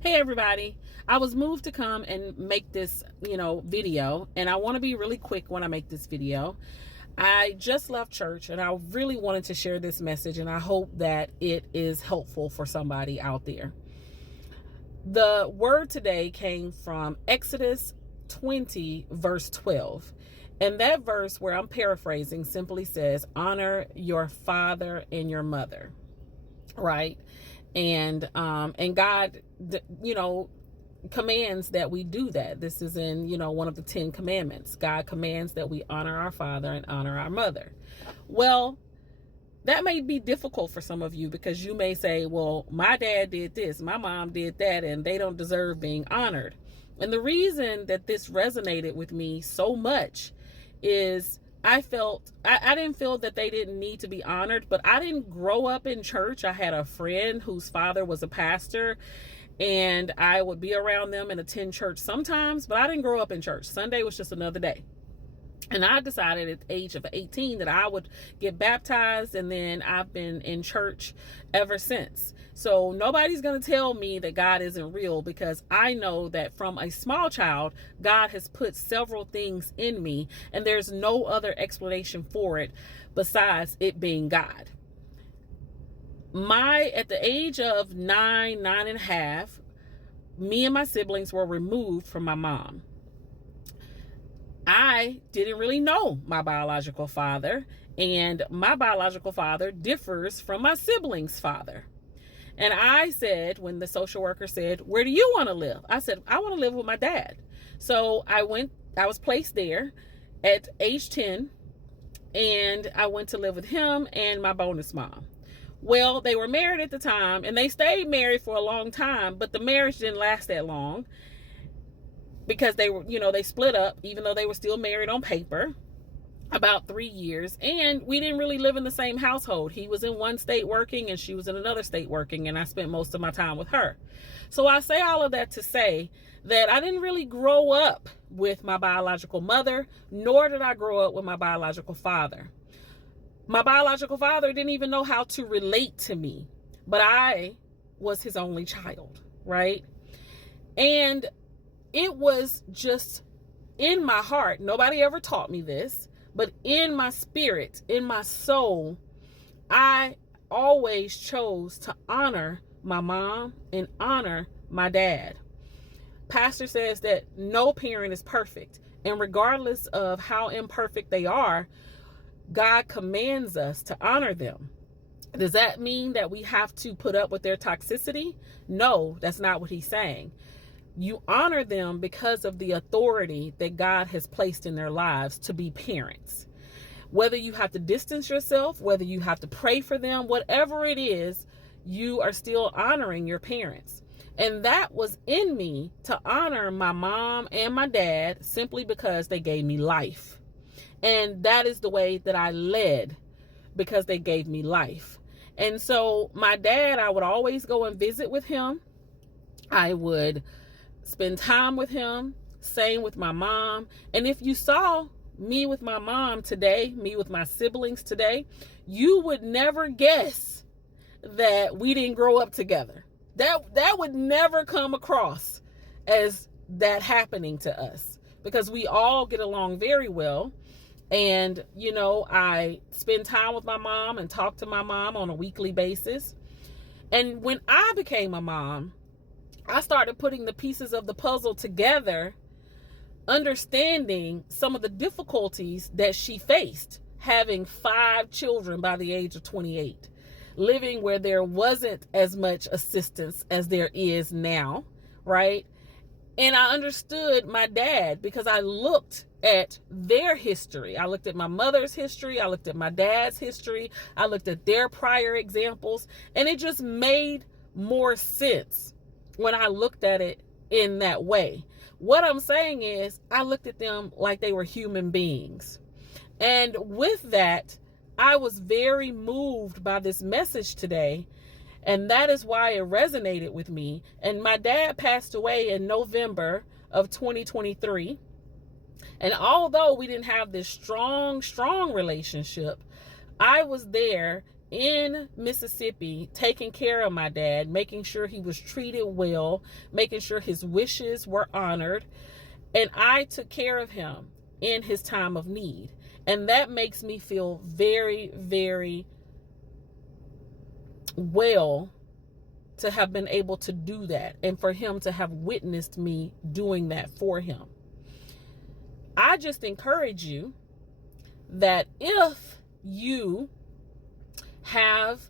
Hey everybody, I was moved to come and make this, video, and I want to be really quick when I make this video. I just left church and I really wanted to share this message, and I hope that it is helpful for somebody out there. The word today came from Exodus 20 verse 12. And that verse, where I'm paraphrasing, simply says, honor your father and your mother, right? And God, commands that we do that. This is in, one of the 10 commandments. God commands that we honor our father and honor our mother. Well, that may be difficult for some of you, because you may say, well, my dad did this, my mom did that, and they don't deserve being honored. And the reason that this resonated with me so much is I didn't feel that they didn't need to be honored, but I didn't grow up in church. I had a friend whose father was a pastor, and I would be around them and attend church sometimes, but I didn't grow up in church. Sunday was just another day. And I decided at the age of 18 that I would get baptized, and then I've been in church ever since. So nobody's going to tell me that God isn't real, because I know that from a small child, God has put several things in me, and there's no other explanation for it besides it being God. At the age of 9.5, me and my siblings were removed from my mom. I didn't really know my biological father, and my biological father differs from my siblings' father. And I said, when the social worker said, where do you want to live? I said, I want to live with my dad. So I was placed there at age 10, and I went to live with him and my bonus mom. Well, they were married at the time, and they stayed married for a long time, but the marriage didn't last that long, because they split up, even though they were still married on paper, about 3 years. And we didn't really live in the same household. He was in one state working and she was in another state working, and I spent most of my time with her. So I say all of that to say that I didn't really grow up with my biological mother, nor did I grow up with my biological father. My biological father didn't even know how to relate to me, but I was his only child, right? And it was just in my heart. Nobody ever taught me this, but in my spirit, in my soul, I always chose to honor my mom and honor my dad. Pastor says that no parent is perfect, and regardless of how imperfect they are, God commands us to honor them. Does that mean that we have to put up with their toxicity? No, that's not what he's saying. You honor them because of the authority that God has placed in their lives to be parents. Whether you have to distance yourself, whether you have to pray for them, whatever it is, you are still honoring your parents. And that was in me, to honor my mom and my dad, simply because they gave me life. And that is the way that I led, because they gave me life. And so my dad, I would always go and visit with him. I would spend time with him. Same with my mom. And if you saw me with my mom today, me with my siblings today, you would never guess that we didn't grow up together. That would never come across as that happening to us, because we all get along very well. And, I spend time with my mom and talk to my mom on a weekly basis. And when I became a mom, I started putting the pieces of the puzzle together, understanding some of the difficulties that she faced, having 5 children by the age of 28, living where there wasn't as much assistance as there is now, right? And I understood my dad, because I looked at their history. I looked at my mother's history. I looked at my dad's history. I looked at their prior examples, and it just made more sense when I looked at it in that way. What I'm saying is, I looked at them like they were human beings. And with that, I was very moved by this message today. And that is why it resonated with me. And my dad passed away in November of 2023. And although we didn't have this strong relationship, I was there in Mississippi taking care of my dad, making sure he was treated well, making sure his wishes were honored. And I took care of him in his time of need. And that makes me feel very, very well to have been able to do that, and for him to have witnessed me doing that for him. I just encourage you that if you have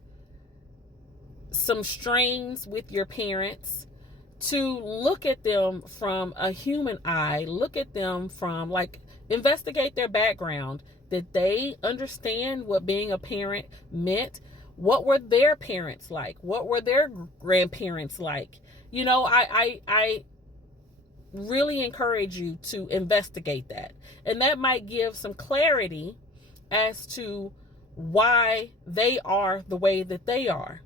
some strains with your parents, to look at them from a human eye, look at them from, like, investigate their background. Did they understand what being a parent meant? What were their parents like? What were their grandparents like? You know, I really encourage you to investigate that. And that might give some clarity as to why they are the way that they are.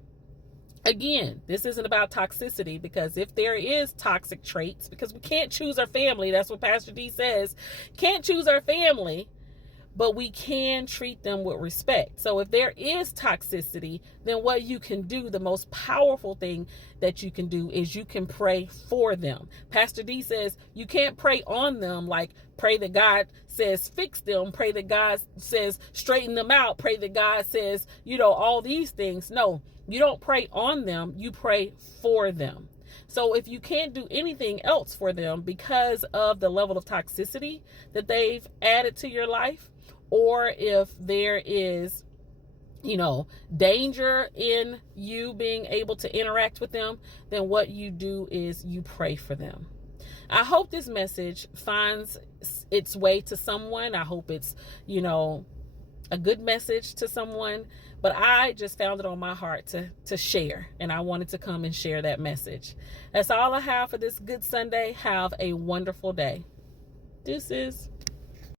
Again, this isn't about toxicity, because if there is toxic traits, because we can't choose our family, that's what Pastor D says, can't choose our family, but we can treat them with respect. So if there is toxicity, then what you can do, the most powerful thing that you can do, is you can pray for them. Pastor D says you can't pray on them, like pray that God says fix them, pray that God says straighten them out, pray that God says, you know, all these things. No, you don't pray on them, you pray for them. So if you can't do anything else for them because of the level of toxicity that they've added to your life, or if there is, you know, danger in you being able to interact with them, then what you do is you pray for them. I hope this message finds its way to someone. I hope it's, you know, a good message to someone, but I just found it on my heart to share, and I wanted to come and share that message. That's all I have for this Good Sunday. Have a wonderful day. Deuces.